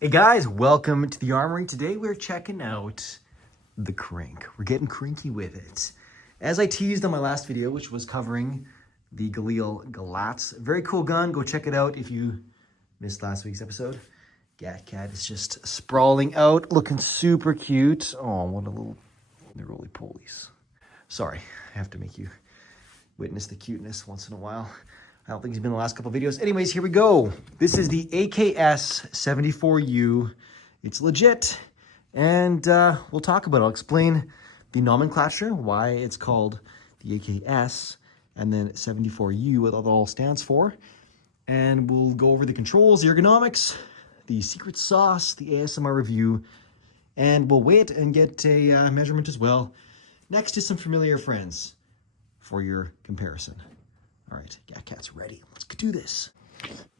Hey guys, welcome to the Armory. Today we're checking out the Krink. We're getting crinky with it. As I teased on my last video, which was covering the Galil Galatz, very cool gun. Go check it out if you missed last week's episode. Cat is just sprawling out, looking super cute. Oh, what a little roly-polies. Sorry, I have to make you witness the cuteness once in a while. I don't think he's been in the last couple of videos. Anyways, here we go. This is the AKS-74U. It's legit. And we'll talk about it. I'll explain the nomenclature, why it's called the AKS, and then 74U, what it all stands for. And we'll go over the controls, the ergonomics, the secret sauce, the ASMR review, and we'll weigh it and get a measurement as well. Next to some familiar friends for your comparison. All right, Cat's ready. Let's do this.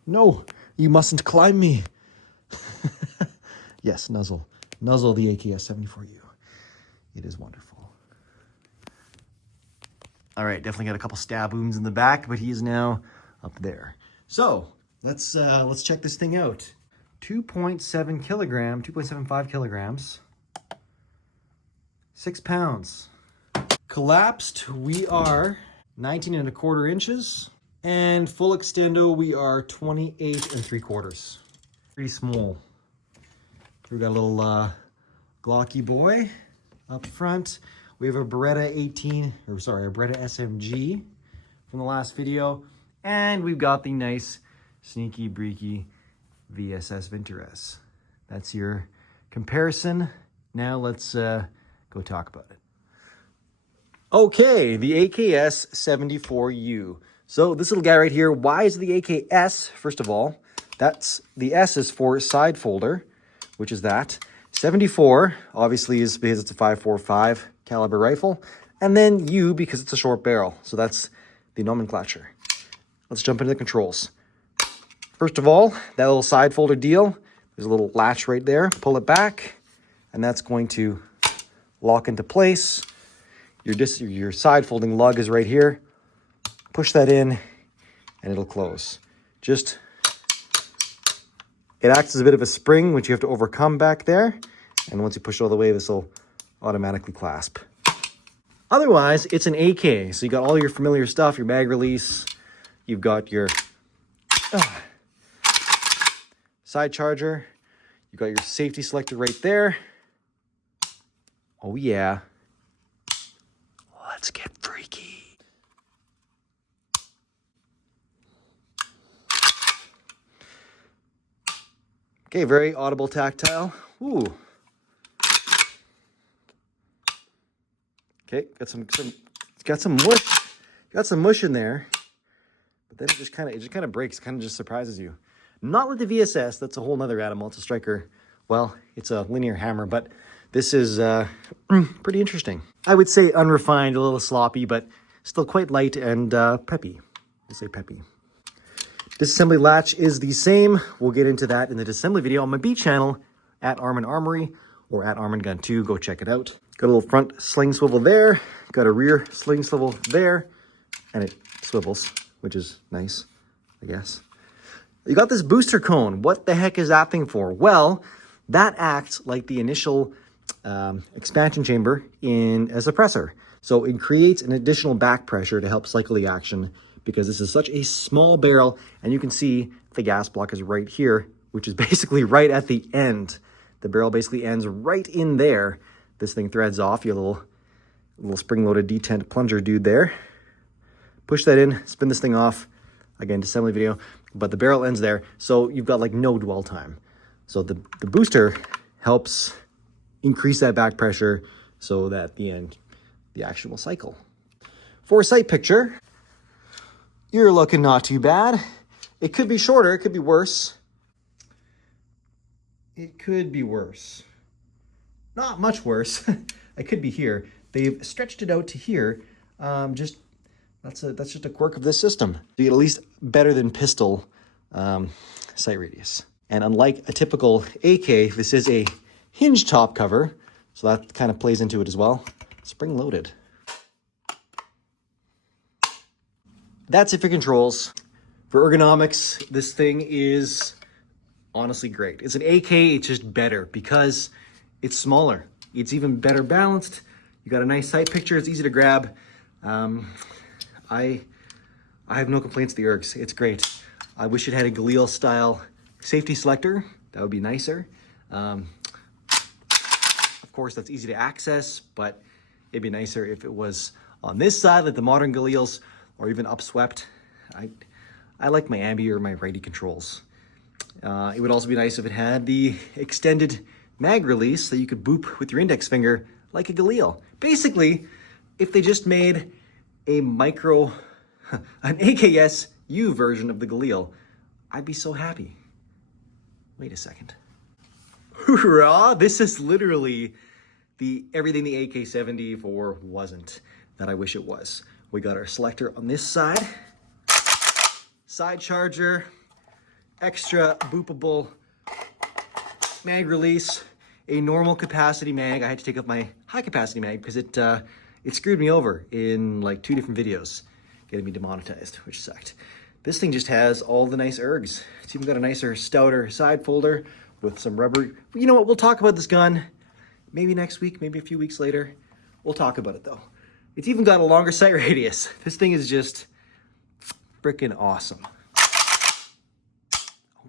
No, you mustn't climb me. Yes, nuzzle the AKS-74U. It is wonderful. All right, definitely got a couple stab wounds in the back, but he is now up there. So let's check this thing out. 2.7 kilogram, 2.75 kilograms, 6 pounds. Collapsed, we are 19.25 inches, and full extendo we are 28.75. Pretty small. We got a little glocky boy up front. We have a Beretta Beretta SMG from the last video, and we've got the nice sneaky breaky VSS Vinteres. That's your comparison. Now let's go talk about it. Okay, the AKS-74U. So this little guy right here, why is the AKS? First of all, that's the S is for side folder, which is that. 74, obviously, is because it's a 5.45 caliber rifle. And then U, because it's a short barrel. So that's the nomenclature. Let's jump into the controls. First of all, that little side folder deal, there's a little latch right there. Pull it back, and that's going to lock into place. Your side folding lug is right here. Push that in and it'll close. It acts as a bit of a spring, which you have to overcome back there. And once you push it all the way, this will automatically clasp. Otherwise, it's an AK. So you got all your familiar stuff, your mag release. You've got your side charger. You've got your safety selector right there. Oh yeah. Let's get freaky. Okay, very audible tactile. Ooh. Okay, got some mush. Got some mush in there. But then it just kind of breaks, kind of just surprises you. Not with the VSS, that's a whole nother animal. It's a striker. Well, it's a linear hammer, but this is pretty interesting. I would say unrefined, a little sloppy, but still quite light and peppy. I say peppy. Disassembly latch is the same. We'll get into that in the disassembly video on my B channel at Arm & Armory or at Arm&Gun 2. Go check it out. Got a little front sling swivel there. Got a rear sling swivel there. And it swivels, which is nice, I guess. You got this booster cone. What the heck is that thing for? Well, that acts like the initial expansion chamber in a suppressor. So it creates an additional back pressure to help cycle the action because this is such a small barrel, and you can see the gas block is right here, which is basically right at the end. The barrel basically ends right in there. This thing threads off. You have a little spring-loaded detent plunger dude there. Push that in, spin this thing off. Again, assembly video, but the barrel ends there, so you've got like no dwell time. So the booster helps increase that back pressure so that at the end, the action will cycle. For a sight picture, you're looking not too bad. It could be shorter, it could be worse. It could be worse. Not much worse. I could be here. They've stretched it out to here. That's just a quirk of this system. You get at least better than pistol sight radius. And unlike a typical AK, this is a hinge top cover, so that kind of plays into it as well. Spring loaded. That's it for controls. For ergonomics, this thing is honestly great. It's an AK, it's just better because it's smaller. It's even better balanced. You got a nice sight picture, it's easy to grab. I have no complaints to the Ergs. It's great. I wish it had a Galil style safety selector. That would be nicer. Of course, that's easy to access, but it'd be nicer if it was on this side like the modern Galils, or even upswept. I like my ambi or my righty controls. It would also be nice if it had the extended mag release that you could boop with your index finger like a Galil. Basically, if they just made a an AKS-U version of the Galil, I'd be so happy. Wait a second. Hoorah! This is literally everything the AK-74 wasn't that I wish it was. We got our selector on this side, side charger, extra boopable mag release, a normal capacity mag. I had to take up my high capacity mag because it screwed me over in like 2 different videos, getting me demonetized, which sucked. This thing just has all the nice ergs. It's even got a nicer, stouter side folder with some rubber. You know what? We'll talk about this gun maybe next week, maybe a few weeks later. We'll talk about it though. It's even got a longer sight radius. This thing is just freaking awesome.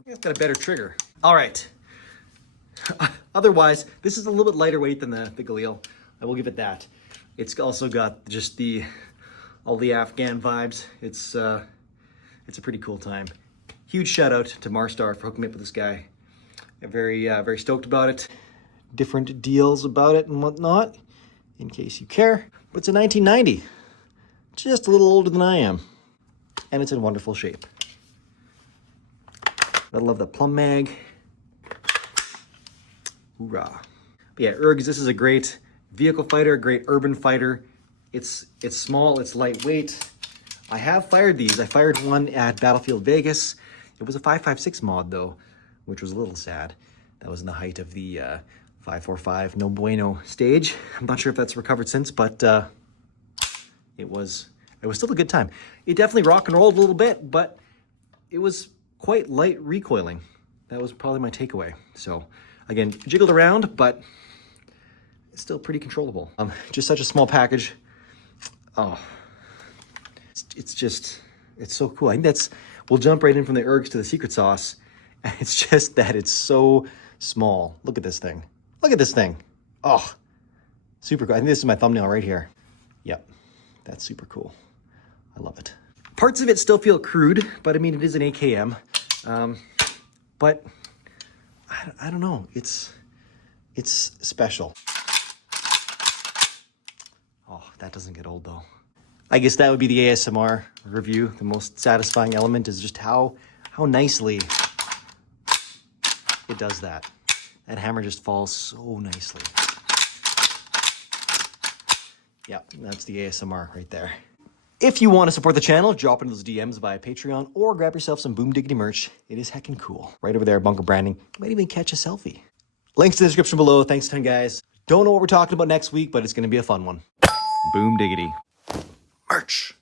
It's got a better trigger. All right. Otherwise, this is a little bit lighter weight than the Galil. I will give it that. It's also got just all the Afghan vibes. It's a pretty cool time. Huge shout out to Marstar for hooking me up with this guy. I'm very stoked about it. Different deals about it and whatnot, in case you care. But it's a 1990, just a little older than I am, and it's in wonderful shape. I love the plum mag. Hoorah! But yeah, Ergs. This is a great vehicle fighter, great urban fighter. It's small, it's lightweight. I have fired these. I fired one at Battlefield Vegas. It was a 5.56 mod though, which was a little sad. That was in the height of the 5.45 no bueno stage. I'm not sure if that's recovered since, but it was still a good time. It definitely rock and rolled a little bit, but it was quite light recoiling. That was probably my takeaway. So again, jiggled around, but it's still pretty controllable. Just such a small package. Oh, it's so cool. I think we'll jump right in from the Ergs to the secret sauce. And it's just that it's so small. Look at this thing. Look at this thing. Oh, super cool. I think this is my thumbnail right here. Yep, that's super cool. I love it. Parts of it still feel crude, but I mean, it is an AKM. But I don't know. It's special. Oh, that doesn't get old though. I guess that would be the ASMR review. The most satisfying element is just how nicely it does that. That hammer just falls so nicely. Yeah, that's the ASMR right there. If you want to support the channel, drop into those DMs via Patreon or grab yourself some Boom Diggity merch. It is heckin' cool. Right over there, Bunker Branding. You might even catch a selfie. Links in the description below. Thanks a ton, guys. Don't know what we're talking about next week, but it's going to be a fun one. Boom Diggity. Merch.